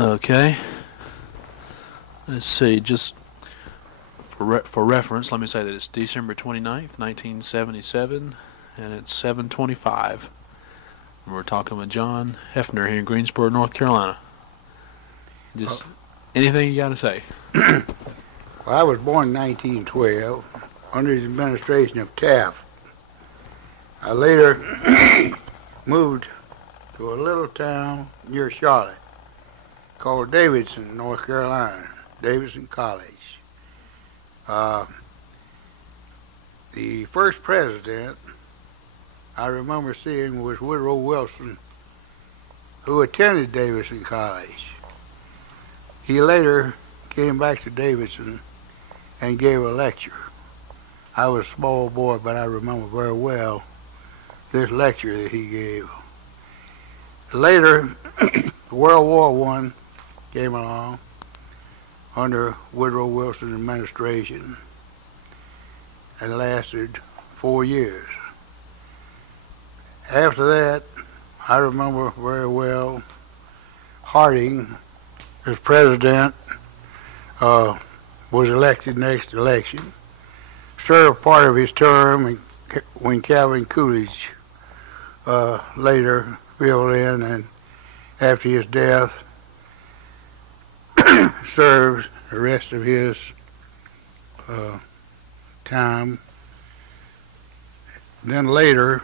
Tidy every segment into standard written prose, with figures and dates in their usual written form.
Okay. Let's see. Just for reference, let me say that it's December 29th, 1977, and it's 7:25. And we're talking with John Heffner here in Greensboro, North Carolina. Just anything you got to say? Well, I was born in 1912 under the administration of Taft. I later moved to a little town near Charlotte called Davidson, North Carolina, Davidson College. The first president I remember seeing was Woodrow Wilson, who attended Davidson College. He later came back to Davidson and gave a lecture. I was a small boy, but I remember very well this lecture that he gave. Later, World War I came along under Woodrow Wilson's administration and lasted 4 years. After that, I remember very well Harding, as president, was elected next election, served part of his term when Calvin Coolidge later filled in, and after his death served the rest of his time. Then later,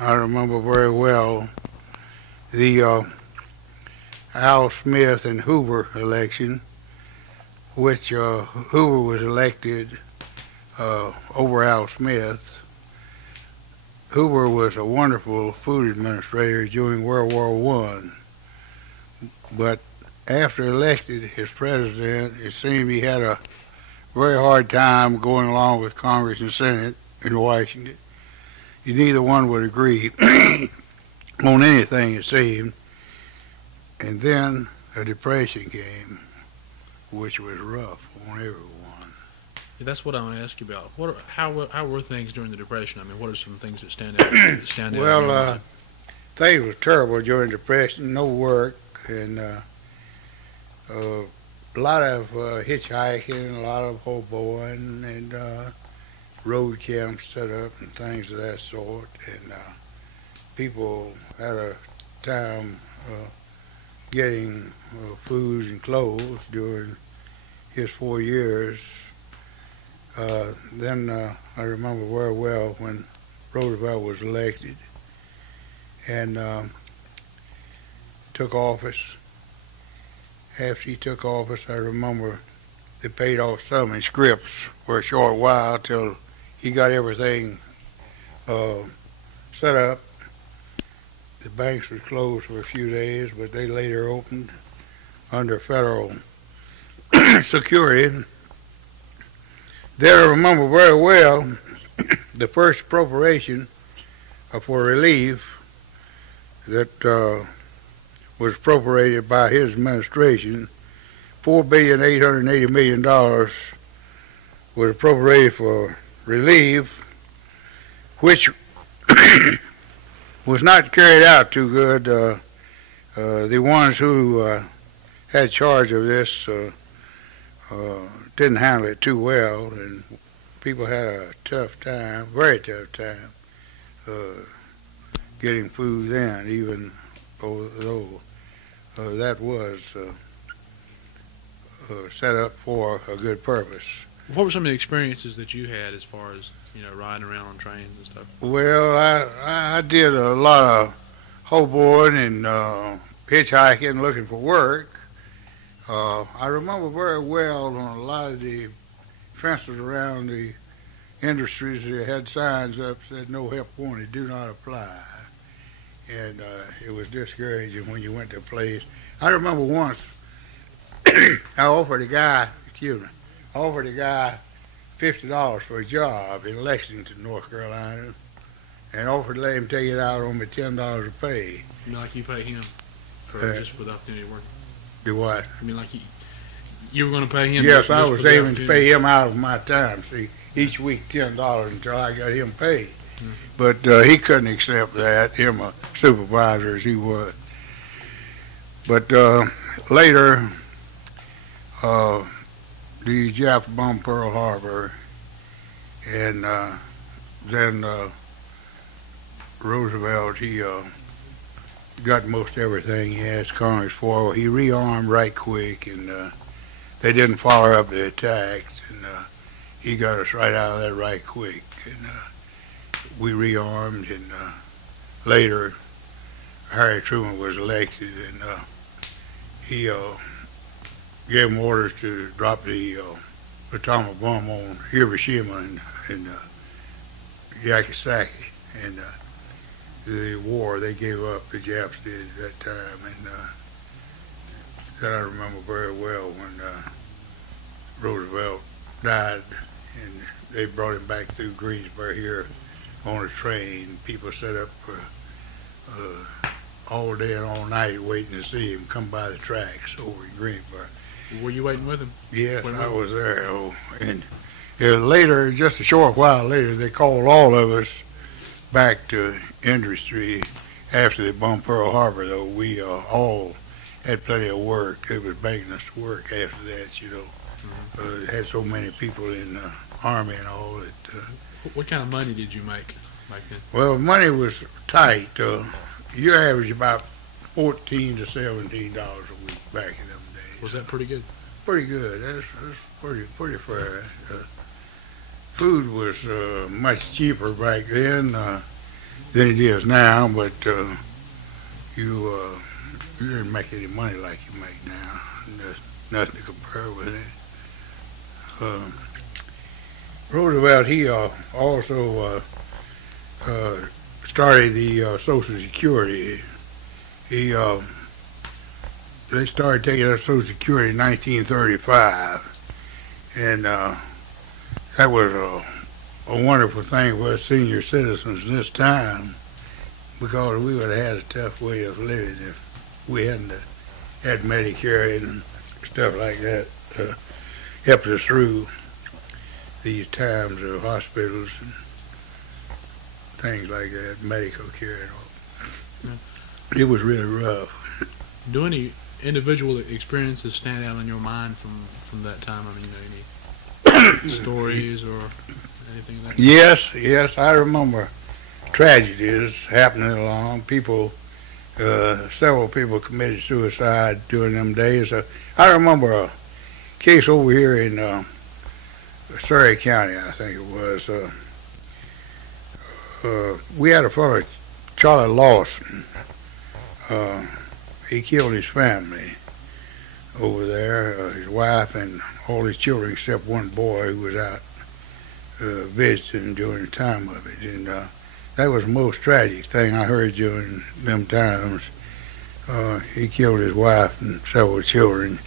I remember very well the Al Smith and Hoover election, which Hoover was elected over Al Smith. Hoover was a wonderful food administrator during World War I, but after elected as president, it seemed he had a very hard time going along with Congress and Senate in Washington. Neither one would agree on anything, it seemed. And then a depression came, which was rough on everyone. Yeah, that's what I want to ask you about. How were things during the Depression? I mean, what are some things that stand out? Well, things were terrible during the Depression. No work, and a lot of hitchhiking, a lot of hoboing, and road camps set up and things of that sort. And people had a time getting food and clothes during his 4 years. Then I remember very well when Roosevelt was elected and took office. After he took office, I remember they paid off some in scripts for a short while till he got everything set up. The banks was closed for a few days, but they later opened under federal security. Then I remember very well the first appropriation for relief that was appropriated by his administration. $4,880,000,000 was appropriated for relief, which was not carried out too good. The ones who had charge of this didn't handle it too well, and people had a tough time, very tough time, getting food then, even though that was set up for a good purpose. What were some of the experiences that you had as far as, riding around on trains and stuff? Well, I did a lot of hoboing and hitchhiking, looking for work. I remember very well on a lot of the fences around the industries, they had signs up that said "No help wanted, do not apply," and it was discouraging when you went to a place. I remember once I offered a guy $50 for a job in Lexington, North Carolina, and offered to let him take it out on me $10 a pay. You mean like you pay him just for the opportunity to work? Do what? I mean like you were going to pay him? Yes, I was aiming to pay him out of my time. See, each week $10 until I got him paid. Mm-hmm. But he couldn't accept that, him a supervisor as he was. But later, the Japs bombed Pearl Harbor, and then Roosevelt, he got most everything he asked Congress for. He rearmed right quick, and they didn't follow up the attacks, and he got us right out of there right quick. And we rearmed, and later Harry Truman was elected, and he gave him orders to drop the atomic bomb on Hiroshima and Nagasaki, and the war they gave up, the Japs did at that time, and that I remember very well when Roosevelt died, and they brought him back through Greensboro here on a train. People set up all day and all night waiting to see him come by the tracks over in Greensboro. Were you waiting with him? Yes, I was there. And later, just a short while later, they called all of us back to industry after they bombed Pearl Harbor, though. We all had plenty of work. They was begging us to work after that, you know. Had so many people in the Army and all that. What kind of money did you make back then? Well, money was tight. You average about $14 to $17 a week back in them days. Was that pretty good? Pretty good. That's pretty fair. Food was much cheaper back then than it is now, but you didn't make any money like you make now. There's nothing to compare with it. Roosevelt, he also started the Social Security. They started taking out Social Security in 1935, and that was a wonderful thing for us senior citizens this time, because we would have had a tough way of living if we hadn't had Medicare and stuff like that helped us through these times of hospitals and things like that, medical care and all. Yeah. It was really rough. Do any individual experiences stand out in your mind from that time? I mean, any stories or anything like that? Yes, I remember tragedies happening along. People, several people committed suicide during them days. I remember a case over here in Surrey County, I think it was. We had a fellow, Charlie Lawson. He killed his family over there, his wife and all his children except one boy who was out visiting during the time of it. And that was the most tragic thing I heard during them times. He killed his wife and several children.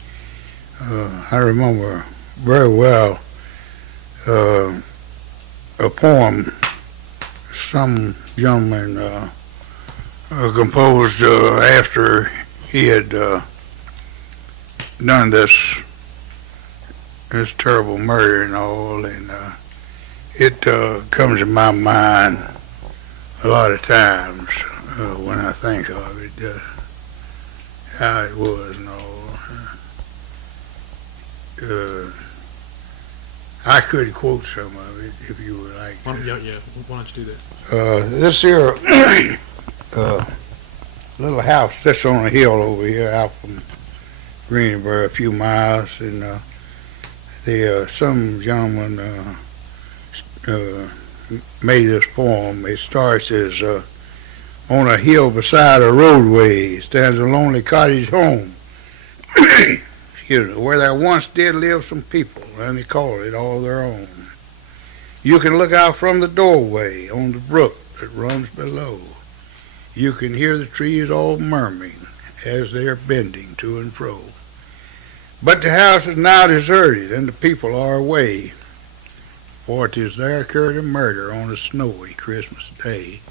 I remember very well a poem some gentleman composed after he had done this terrible murder and all, and it comes to my mind a lot of times when I think of it, how it was and all. I could quote some of it if you would like. Yeah. Why don't you do that? This here little house sits on a hill over here out from Greensboro, a few miles, and some gentleman made this poem. It starts as on a hill beside a roadway stands a lonely cottage home. Excuse me, where there once did live some people, and they call it all their own. You can look out from the doorway on the brook that runs below. You can hear the trees all murmuring as they are bending to and fro. But the house is now deserted, and the people are away, for 'tis there occurred a murder on a snowy Christmas day.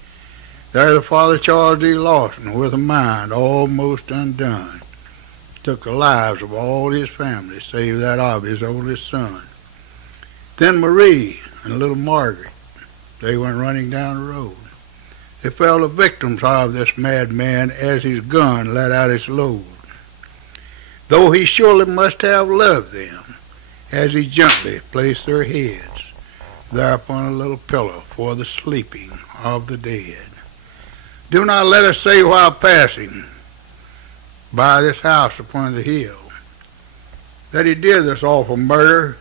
There the father Charles D. Lawson, with a mind almost undone, took the lives of all his family, save that of his oldest son. Then Marie and little Margaret, they went running down the road. They fell the victims of this madman as his gun let out its load. though he surely must have loved them, as he gently placed their heads there upon a little pillow for the sleeping of the dead. Do not let us say while passing by this house upon the hill that he did this awful murder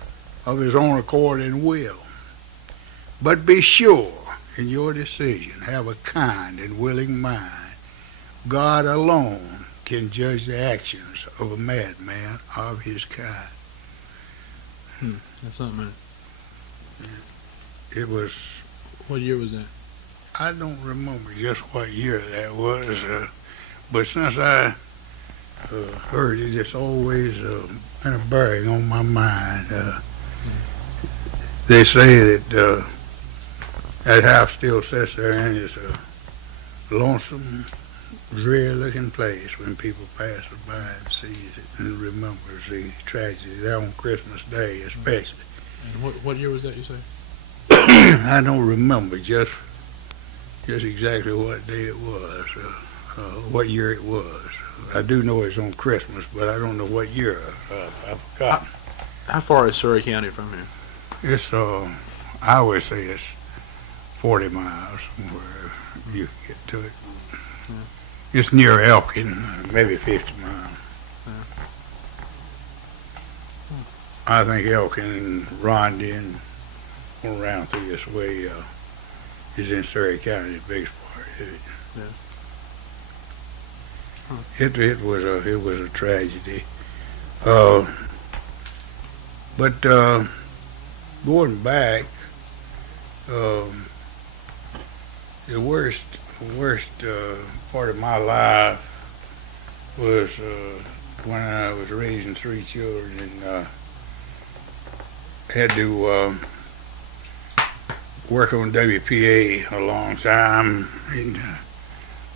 of his own accord and will. But be sure in your decision, have a kind and willing mind. God alone can judge the actions of a madman of his kind. That's something. It was, What year was that? I don't remember just what year that was, but since I heard it, it's always been a bearing on my mind. They say that that house still sits there and it's a lonesome, dreary-looking place when people pass it by and sees it and remembers the tragedy there on Christmas Day especially. And what year was that, you say? I don't remember just exactly what day it was, what year it was. I do know it's on Christmas, but I don't know what year. I forgot. How far is Surrey County from here? It's, I always say it's 40 miles from where you can get to it. Yeah. It's near Elkin, maybe 50 miles. Yeah. I think Elkin and Rondi and going around through this way is in Surrey County, the biggest part of it. Yeah. It was a tragedy. But going back, the worst part of my life was when I was raising 3 children and had to work on WPA a long time, and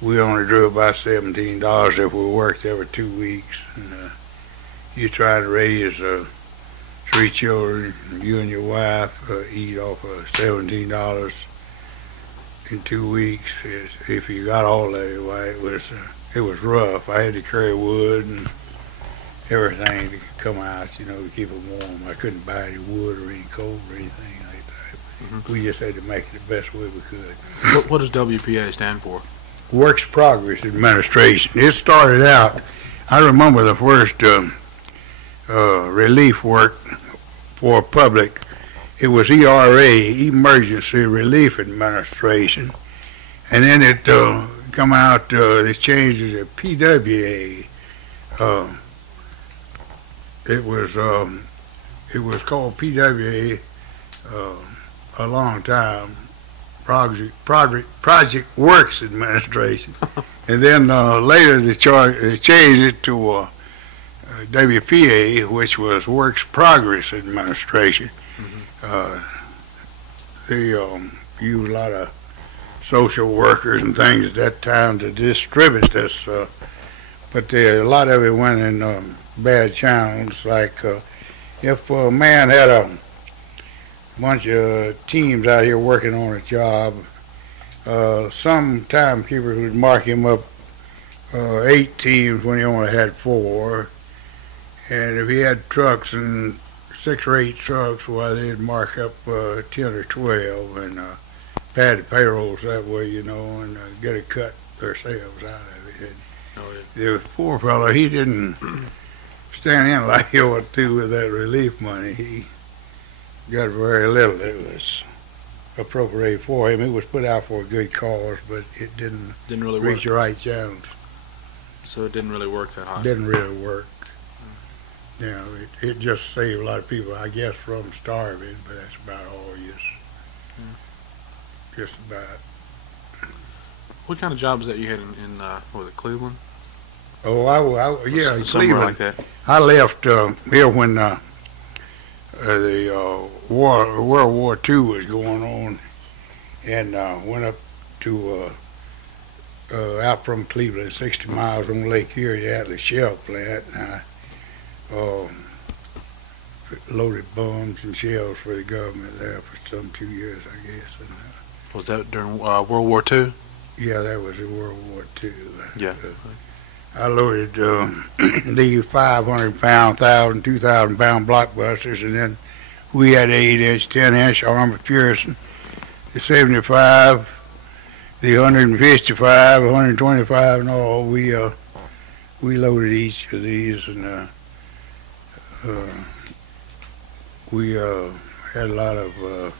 we only drew about $17 if we worked every 2 weeks. And you try to raise 3 children, you and your wife eat off of $17 in 2 weeks. If you got all of it, why it was rough. I had to carry wood and everything to come out, to keep them warm. I couldn't buy any wood or any coal or anything like that. We just had to make it the best way we could. What does WPA stand for? Works Progress Administration. It started out, I remember the first relief work for public. It was ERA, Emergency Relief Administration, and then it come out, they changed it to PWA. It was called PWA a long time, Project Works Administration, and then later they changed it to WPA, which was Works Progress Administration. They used a lot of social workers and things at that time to distribute this, but a lot of it went in bad channels. Like if a man had a bunch of teams out here working on a job, some timekeepers would mark him up 8 teams when he only had 4, and if he had trucks and 6 or 8 trucks, well, they'd mark up 10 or 12 and pad the payrolls that way, and get a cut themselves out of it. And the poor fellow, he didn't stand in like he ought to with that relief money. He got very little that was appropriated for him. It was put out for a good cause, but it didn't really reach work. the right channels. So it didn't really work that high. Didn't really work. It just saved a lot of people, I guess, from starving, but that's about all. Just about. What kind of jobs that you had in what was it, Cleveland? Oh, yeah, in somewhere Cleveland. like that. I left here when the World War II was going on, and went up to out from Cleveland, 60 miles on Lake Erie at the shell plant. Loaded bombs and shells for the government there for some 2 years, I guess. And, Was that during World War II? yeah, that was in World War II. Yeah. I loaded the 500-pound, 1,000, 2,000-pound blockbusters, and then we had 8-inch, 10-inch armored Pearson, the 75, the 155, 125, and all. We loaded each of these, and we had a lot of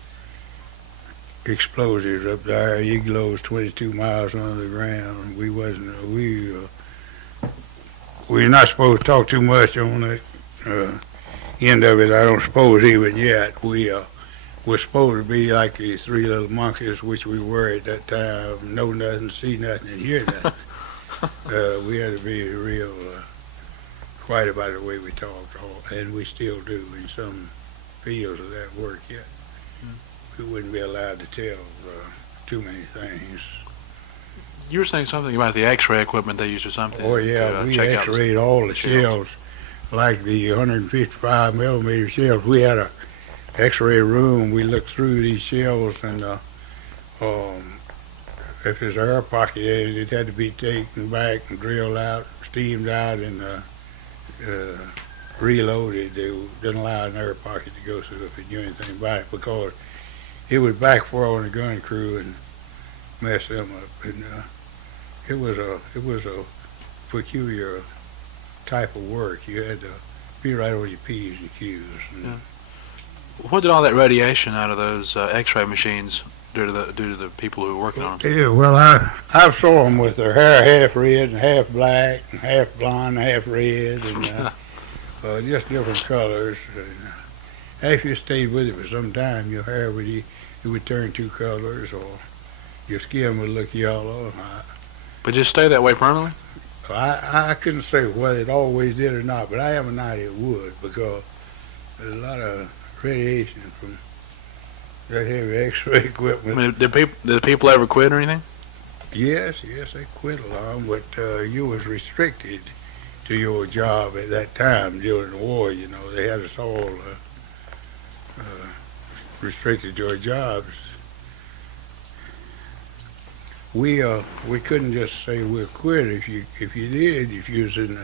explosives up there. Igloos 22 miles under the ground. We're not supposed to talk too much on that end of it. I don't suppose even yet. We're supposed to be like the three little monkeys, which we were at that time. Know nothing, see nothing, and hear nothing. We had to be real quiet about the way we talked, and we still do in some fields of that work yet. We wouldn't be allowed to tell too many things. You were saying something about the X-ray equipment they used or something. Oh yeah, we X-rayed all the shells, like the 155 millimeter shells. We had a X-ray room. We looked through these shells, and if there's an air pocket in it, it had to be taken back and drilled out, steamed out, and reloaded. They didn't allow an air pocket to go through if it knew anything about it, because it would backfire on the gun crew and mess them up. And it was a peculiar type of work. You had to be right on your P's and Q's. And yeah. What did all that radiation out of those X-ray machines do to the people who were working on them? Yeah, well, I saw them with their hair half red and half black and half blonde and half red, and just different colors. And after you stayed with it for some time, your hair would turn two colors, or your skin would look yellow. But just stay that way permanently? I couldn't say whether it always did or not, but I have an idea it would, because there's a lot of radiation from that heavy X-ray equipment. I mean, did the people ever quit or anything? Yes, they quit a lot, but you was restricted to your job at that time during the war. You know, they had us all restricted to our jobs. We couldn't just say we'll quit. If you did, if you was in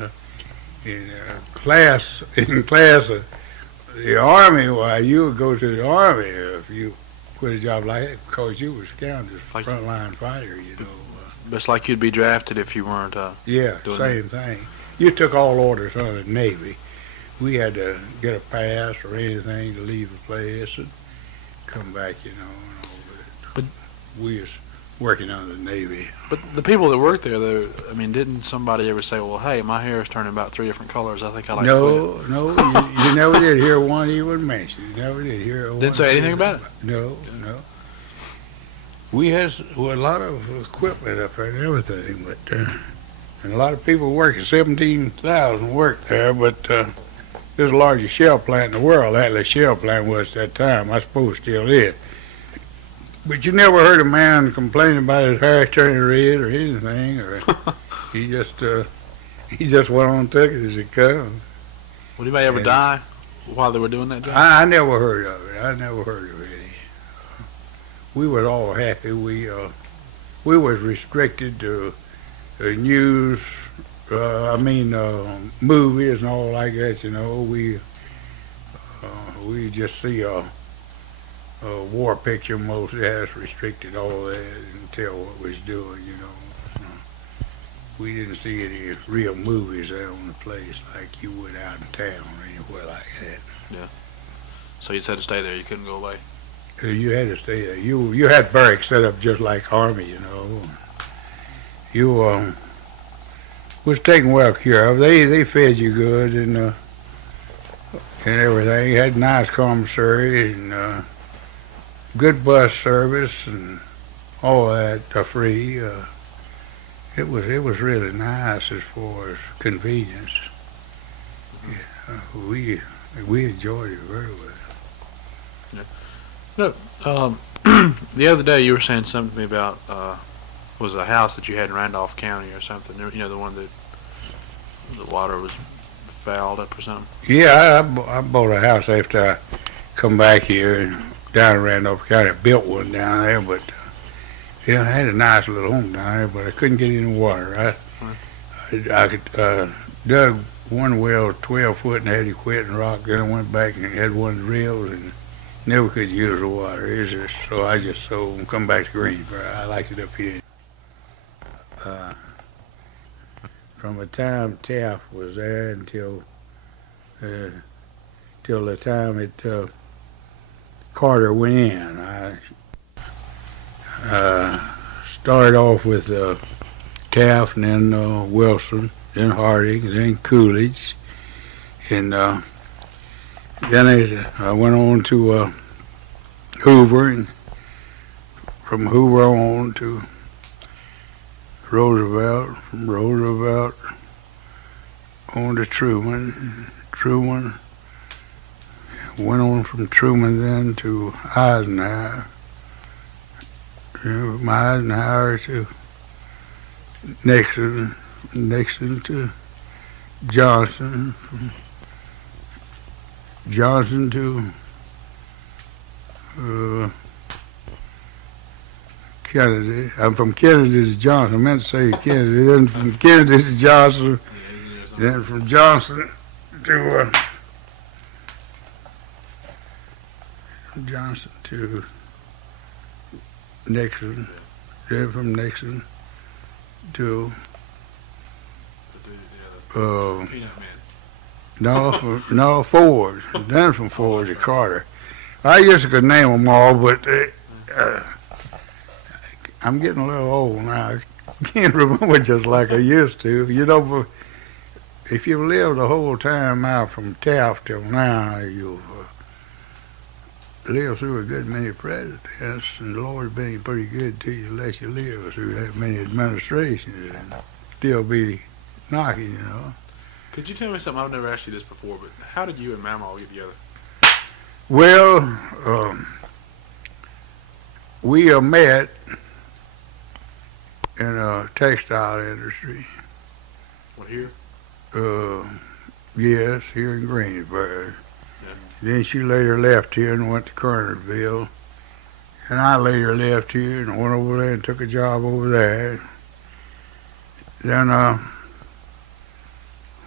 class of the Army, why, you would go to the Army if you quit a job like that, because you were counted as a frontline fighter, you know. It's like you'd be drafted if you weren't yeah, doing same thing. You took all orders under the Navy. We had to get a pass or anything to leave the place and come back, you know. And all that. But we was working under the Navy. But the people that worked there, though, I mean, didn't somebody ever say, well, hey, my hair is turning about 3 different colors, I think I like to quit? No, you never did hear one even mentioned. You never did hear one. Didn't say anything about it? No. We had a lot of equipment up there and everything, but and a lot of people working, 17,000 worked there, but it was the largest shell plant in the world. Atlas Shell Plant was at that time. I suppose still is. But you never heard a man complaining about his hair turning red or anything, or he just went on and took it as it come. Would anybody ever die while they were doing that job? I never heard of it. I never heard of it. We were all happy. We was restricted to news, movies and all like that. You know, we just see a war picture mostly. Has restricted all that and tell what was doing. You know, we didn't see any real movies out on the place like you would out in town or anywhere like that. Yeah. So you just had to stay there. You couldn't go away. You had to stay there. You had barracks set up just like Army, you know. You was taken well care of. They fed you good and everything. You had nice commissary and good bus service and all that free. It was really nice as far as convenience. We enjoyed it very well. No, the other day you were saying something to me about was a house that you had in Randolph County or something. You know, the one that the water was fouled up or something. Yeah, I bought a house after I come back here and down in Randolph County. I built one down there, but I had a nice little home down there, but I couldn't get any water. I could, dug one well 12 foot and had to quit and rock. Then I went back and had one drilled and never could use the water. So I just sold and come back to Greensboro. I liked it up here. Uh, from the time Taft was there until till the time Carter went in, I started off with Taft and then Wilson, then Harding, then Coolidge, and then I went on to Hoover, and from Hoover on to Roosevelt, from Roosevelt on to Truman. Truman went on from Truman then to Eisenhower, from Eisenhower to Nixon, Nixon to Johnson, from Johnson to Kennedy. I'm from Kennedy to Johnson. I meant to say Kennedy. Then from Kennedy to Johnson. Then from Johnson to Johnson to Nixon. Then from Nixon to no Ford. Then from Ford to Carter. I used to name them all, but I'm getting a little old now. I can't remember just like I used to. You know, if you live the whole time out from Taft till now, you've lived through a good many presidents, and the Lord's been pretty good to you, let you live through that many administrations and still be knocking, you know. Could you tell me something? I've never asked you this before, but how did you and Mama get together? Well, we met in a textile industry. What, here? Yes, here in Greensboro. Yeah. Then she later left here and went to Kernersville. And I later left here and went over there and took a job over there. Then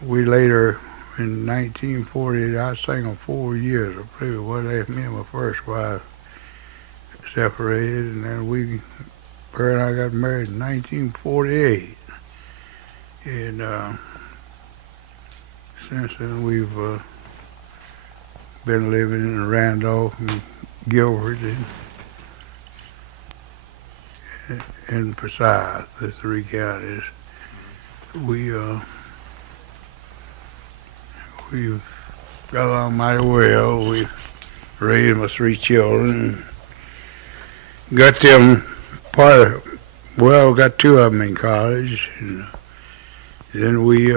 we later, in 1940, I was single 4 years. I believe it was after me and my first wife separated, and then her and I got married in 1948. And since then we've been living in Randolph and Guilford and Forsyth, the three counties. We've got along mighty well. We've raised my three children. Got them got two of them in college. And then we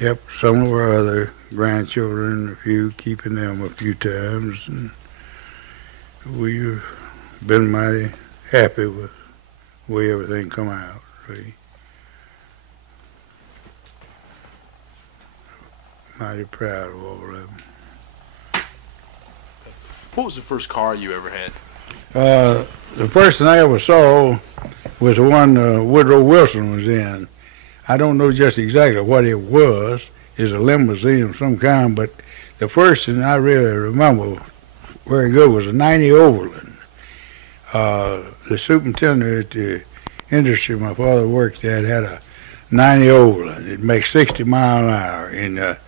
helped some of our other grandchildren, keeping them a few times. And we've been mighty happy with the way everything come out, really. Mighty proud of all of them. What was the first car you ever had? The first thing I ever saw was the one Woodrow Wilson was in. I don't know just exactly what it was. It's a limousine of some kind, but the first thing I really remember very good was a 90 Overland. The superintendent at the industry my father worked at had a 90 Overland. It makes 60 miles an hour, and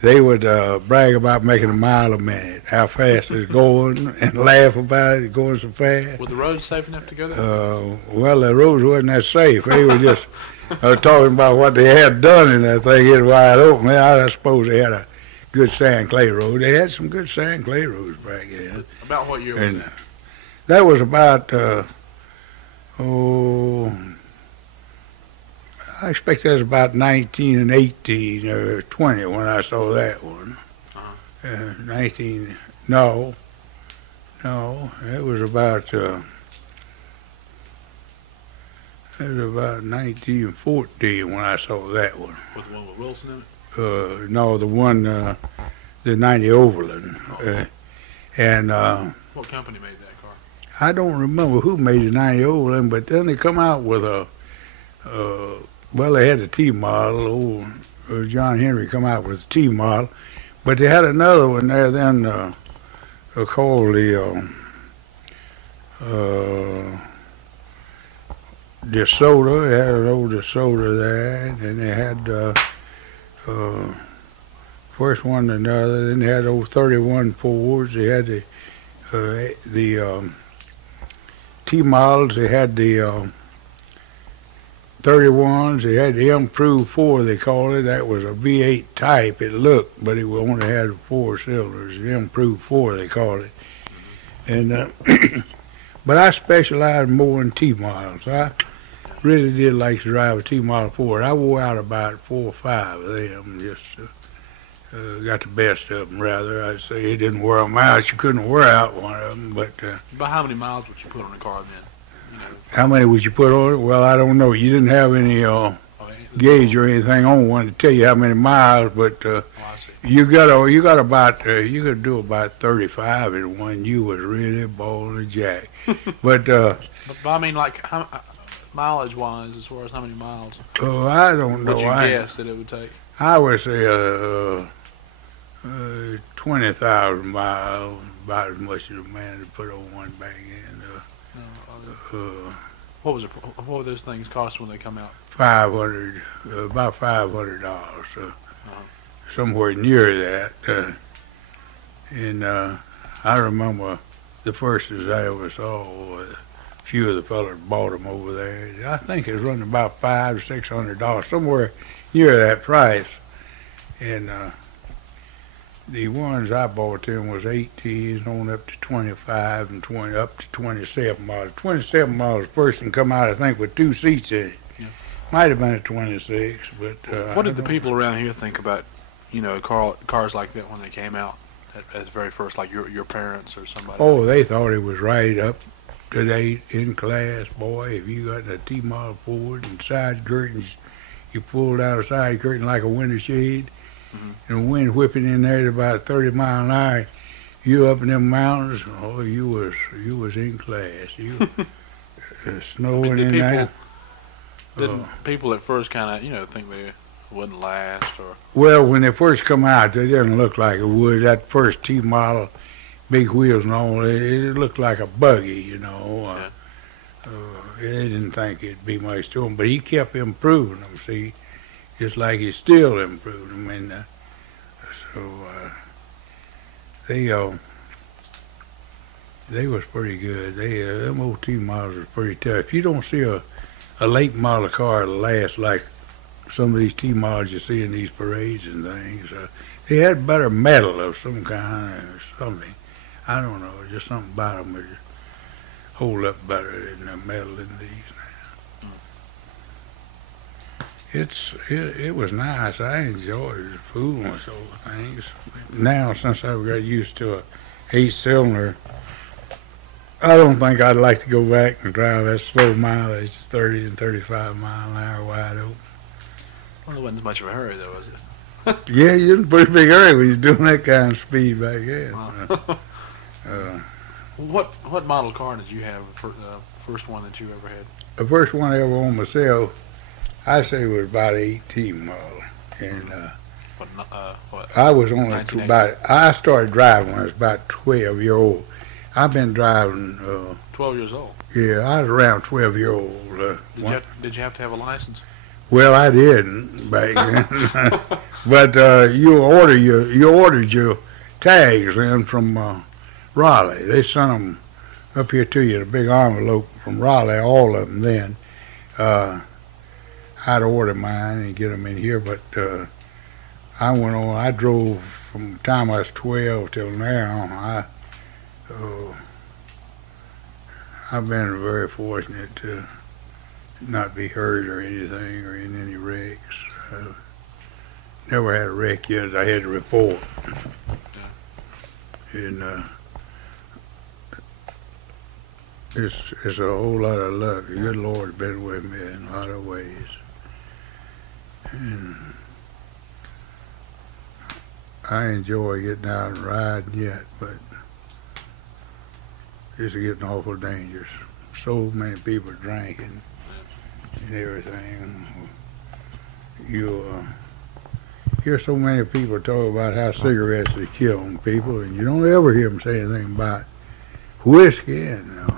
they would brag about making a mile a minute, how fast it's going, and laugh about it going so fast. Were the roads safe enough to go there? Well, the roads wasn't that safe. They were just talking about what they had done in that thing. It was wide open. I suppose they had a good sand clay road. They had some good sand clay roads back then. About what year was it? That was about, I expect that was about 19 and 18 or 20 when I saw that one. 19, it was about 1914 when I saw that one. Was the one with Wilson in it? No, the one, the 90 Overland. And what company made that car? I don't remember who made the 90 Overland, but then they come out with well, they had the T model. John Henry come out with the T model, but they had another one there then called the DeSoto. They had an old DeSoto there, and they had first one and another. Then they had old 31 Fords. They had the T models. They had the 31s. They had the improved 4, they called it. That was a V8 type. It looked, but it only had 4 cylinders. The improved 4, they called it. And but I specialized more in T models. I really did like to drive a T model Ford. I wore out about 4 or 5 of them. Just got the best of them, rather. I'd say it didn't wear them out. You couldn't wear out one of them, but. About how many miles would you put on a car then? You know, how many would you put on it? Well, I don't know. You didn't have any gauge or anything on one to tell you how many miles, but you got about you could do about 35 in one. You was really balling a jack, but I mean, like mileage wise, as far as how many miles? Oh, I don't know. Would you guess that it would take? I would say 20,000 miles, about as much as a man to put on one bag end. What were those things cost when they come out? About $500, somewhere near that. And I remember the first as I ever saw. A few of the fellas bought them over there. I think it was running about $500 or $600, somewhere near that price. And the ones I bought them was 18s on up to 25 and 20 up to 27 miles. 27 miles first and come out, I think, with 2 seats in it. Yeah. Might have been a 26, but what did the people around here think about, cars like that when they came out at the very first, like your parents or somebody? Oh, they thought it was right up to date, in class, boy. If you got a T model Ford and side curtains, you pulled out a side curtain like a window shade. Mm-hmm. And wind whipping in there at about 30 miles an hour, you up in them mountains. Oh, you was in class. You snowing in there. Didn't people at first kind of think they wouldn't last, or? Well, when they first come out, they didn't look like it would. That first T model, big wheels and all, it looked like a buggy, Yeah. They didn't think it'd be much to them, but he kept improving them. See. Just like he still improved them, and they was pretty good. Them old T models was pretty tough. You don't see a late model car that lasts like some of these T models you see in these parades and things. They had better metal of some kind or something. I don't know, just something about them that hold up better than the metal in these. It was nice. I enjoyed fooling with those things. Now, since I've got used to a 8-cylinder, I don't think I'd like to go back and drive that slow mileage, 30 and 35 mile an hour wide open. Well, it wasn't much of a hurry, though, was it? Yeah, you're in a pretty big hurry when you're doing that kind of speed back then. What model car did you have for the first one that you ever had? The first one I ever owned myself, I say it was about 18 model, and what? I was only I started driving when I was about 12 years old. I've been driving. 12 years old. Yeah, I was around 12 years old. Did you have to have a license? Well, I didn't back then, but you ordered your tags in from Raleigh. They sent them up here to you in a big envelope from Raleigh, all of them then. I'd order mine and get them in here, but I drove from the time I was 12 till now. I've been very fortunate to not be hurt or anything or in any wrecks. Never had a wreck yet I had to report. And it's a whole lot of luck. The good Lord has been with me in a lot of ways. And I enjoy getting out and riding yet, but it's getting awful dangerous. So many people drinking and everything. you hear so many people talk about how cigarettes are killing people, and you don't ever hear them say anything about whiskey. And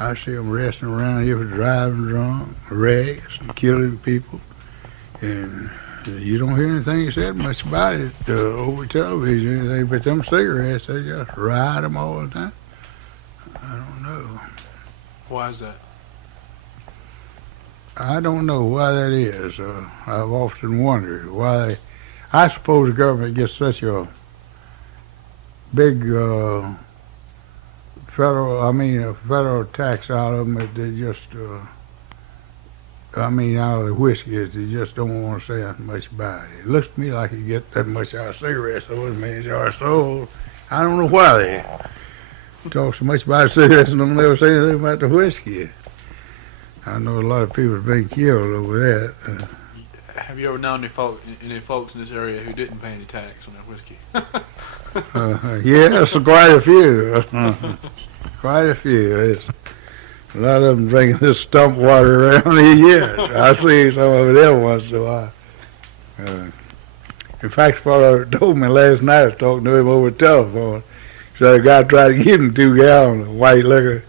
I see them resting around here driving drunk, wrecks, and killing people, and you don't hear anything said much about it over television, anything but them cigarettes. They just ride them all the time. I don't know. Why is that? I don't know why that is. I've often wondered why. I suppose the government gets such a big federal tax out of them that they just, out of the whiskey, they just don't want to say much about it. It looks to me like you get that much out of cigarettes, so it means they are sold. I don't know why they talk so much about cigarettes and don't ever say anything about the whiskey. I know a lot of people have been killed over that. Have you ever known any folks in this area who didn't pay any tax on their whiskey? Yes, quite a few. Quite a few. It's, a lot of them drinking this stump water around here yet. I see some of it every once in a while. In fact, father told me last night, I was talking to him over the telephone. So the guy tried to give him 2 gallons of white liquor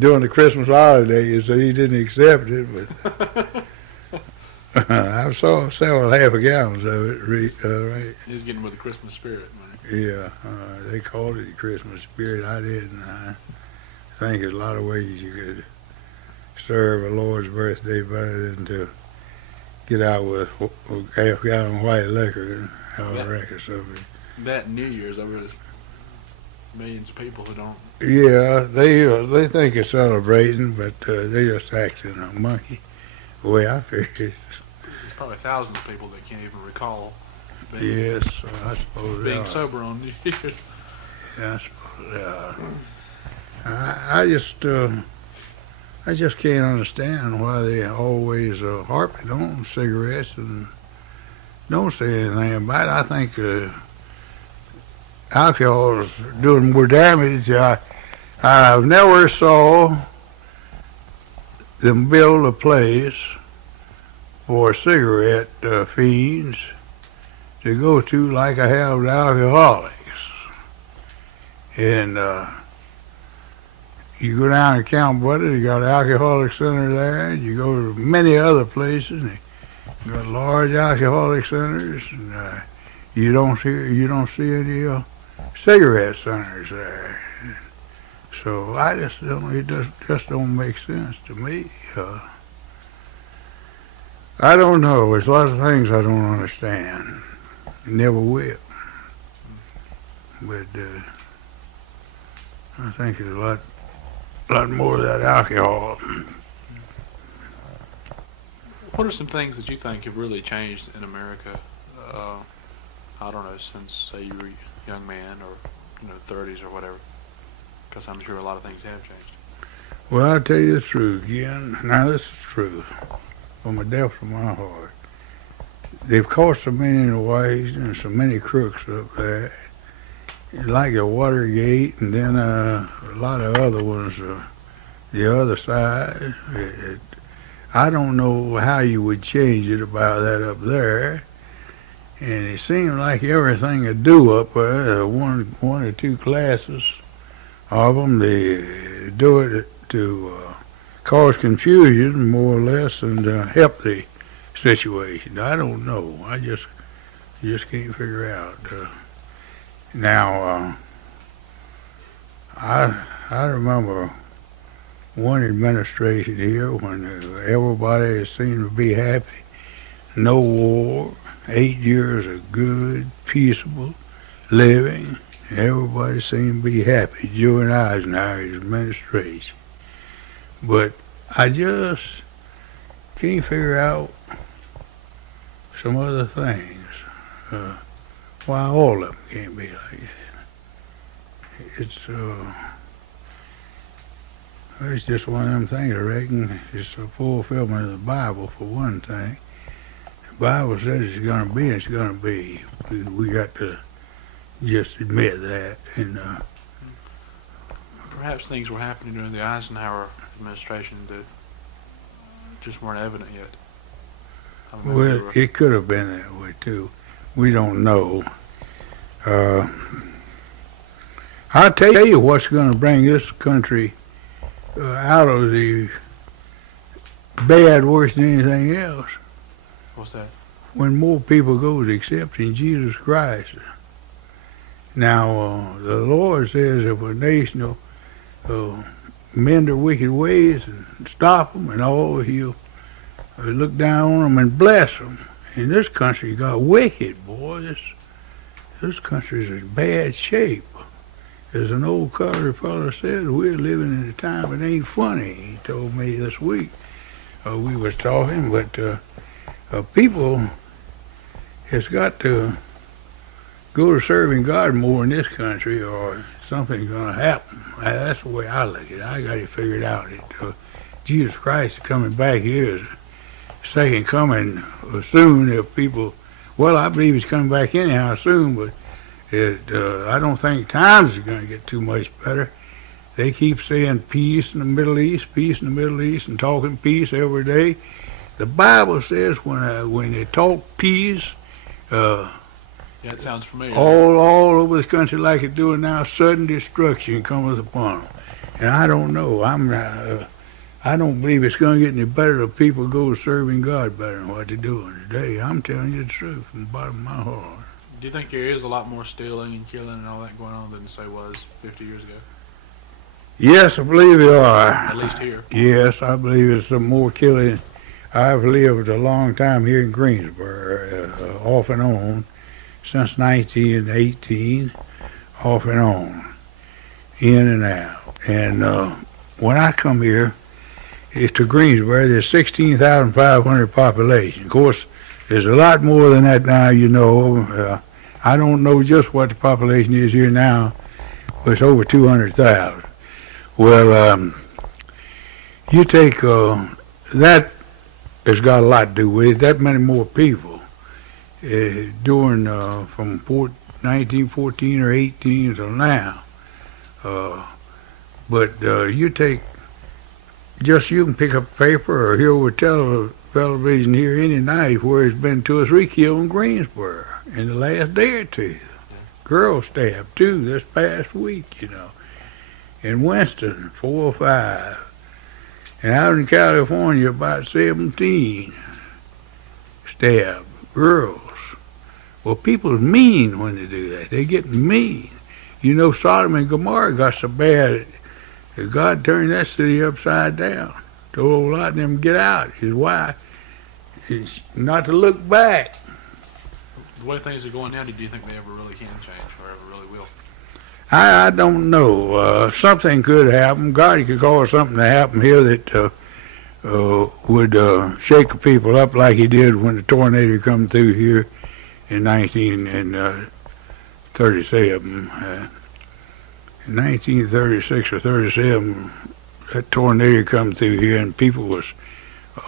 during the Christmas holiday, so he didn't accept it. But I saw several half a gallons of it. Right. He was getting with the Christmas spirit, man. Yeah, they called it the Christmas spirit. I didn't. I think there's a lot of ways you could serve a Lord's birthday better than to get out with half a gallon of white liquor and have a record something. That New Year's, I read millions of people who don't. Yeah, they think it's celebrating, but they just acting a monkey. The way I figure it. There's probably thousands of people that can't even recall. Yes, I suppose being sober on New Year's. Yeah, I suppose they are. I just can't understand why they always harping on cigarettes and don't say anything about it. I think alcohol is doing more damage. I've never saw them build a place for cigarette fiends to go to like I have the alcoholics. And you go down to Count Butter, you got an alcoholic center there, and you go to many other places, and you got large alcoholic centers, and you don't see any cigarette centers there. So I just don't, it just don't make sense to me. I don't know. There's a lot of things I don't understand. Never will. But I think there's a lot more of that alcohol. What are some things that you think have really changed in America? I don't know, since say you were a young man or 30s or whatever. Because I'm sure a lot of things have changed. Well, I'll tell you the truth again. Now this is true, from the depths of my heart. They've caught so many ways and so many crooks up there, like the Watergate, and then a lot of other ones. The other side. I don't know how you would change it about that up there. And it seems like everything they do up there, one or two classes of them, they do it to cause confusion more or less and help the situation. I don't know. I just can't figure out. Now, I remember one administration here when everybody seemed to be happy. No war, 8 years of good, peaceable living. Everybody seemed to be happy during Eisenhower's administration. But I just can't figure out some other things. Why all of them can't be like that. It's just one of them things, I reckon. It's a fulfillment of the Bible, for one thing. The Bible says it's going to be, it's going to be. We got to just admit that. And perhaps things were happening during the Eisenhower administration that just weren't evident yet. Well, it could have been that way too. We don't know. Uh, I'll tell you what's going to bring this country out of the bad worse than anything else. What's that? When more people go to accepting Jesus Christ. Now, the Lord says if a nation will mend their wicked ways and stop them and all, He'll look down on them and bless them. And this country got wicked, boy. This country's in bad shape. As an old colored fellow said, we're living in a time it ain't funny. He told me this week. We was talking, but people has got to go to serving God more in this country, or something's going to happen. That's the way I look at it. I got it figured out. Jesus Christ is coming back here. His second coming soon. If people, well, I believe He's coming back anyhow soon, but I don't think times are going to get too much better. They keep saying peace in the Middle East, peace in the Middle East, and talking peace every day. The Bible says when they talk peace, yeah, it sounds familiar. All over the country like it's doing now, sudden destruction cometh upon them. And I don't know. I don't believe it's going to get any better if people go serving God better than what they're doing today. I'm telling you the truth from the bottom of my heart. Do you think there is a lot more stealing and killing and all that going on than say was 50 years ago? Yes, I believe there are. At least here. Yes, I believe there's some more killing. I've lived a long time here in Greensboro, off and on, since 1918, off and on, in and out. And when I come here, it's to Greensboro, there's 16,500 population. Of course, there's a lot more than that now, you know. I don't know just what the population is here now, but it's over 200,000. Well, you take that has got a lot to do with it. That many more people during from 1914 or 18 till now. But you take you can pick up a paper or hear over television here any night where it's been 2 or 3 killed in Greensboro in the last day or two. Girls stabbed too this past week, you know. In Winston, 4 or 5. And out in California, about 17 stabbed girls. Well, people's mean when they do that. They get mean. You know, Sodom and Gomorrah got so bad that God turned that city upside down. Told a lot of them to get out. His wife is not to look back. The way things are going now, do you think they ever really can change or ever really will? I don't know. Something could happen. God could cause something to happen here that would shake the people up like He did when the tornado come through here in 1937. In 1936 or 37, that tornado come through here, and people was,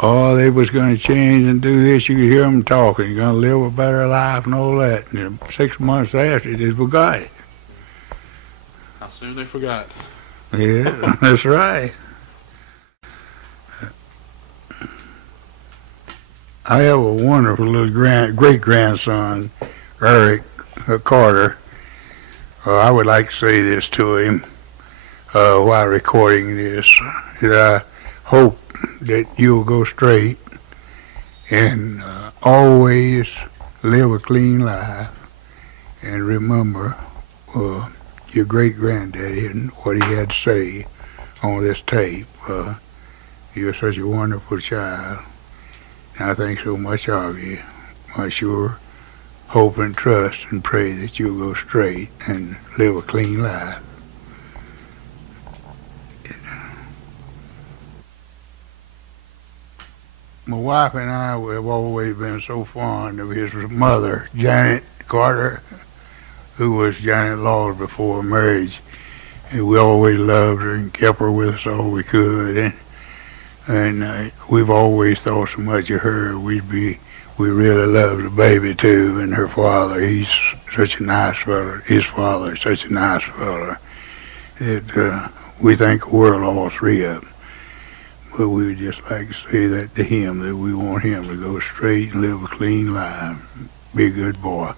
they was going to change and do this. You could hear them talking. You're going to live a better life and all that. And 6 months after, they forgot it. How soon they forgot. Yeah, that's right. I have a wonderful little great-grandson, Eric Carter. I would like to say this to him while recording this, that I hope that you'll go straight and always live a clean life, and remember your great-granddaddy and what he had to say on this tape. You're such a wonderful child, and I think so much of you. I sure hope and trust and pray that you'll go straight and live a clean life. My wife and I have always been so fond of his mother, Janet Carter, who was Janet Laws before marriage. And we always loved her and kept her with us all we could. And we've always thought so much of her. We really loved the baby too, and her father. He's such a nice fella. His father is such a nice fella. We think the world of all 3 of them. But we would just like to say that to him, that we want him to go straight and live a clean life, be a good boy.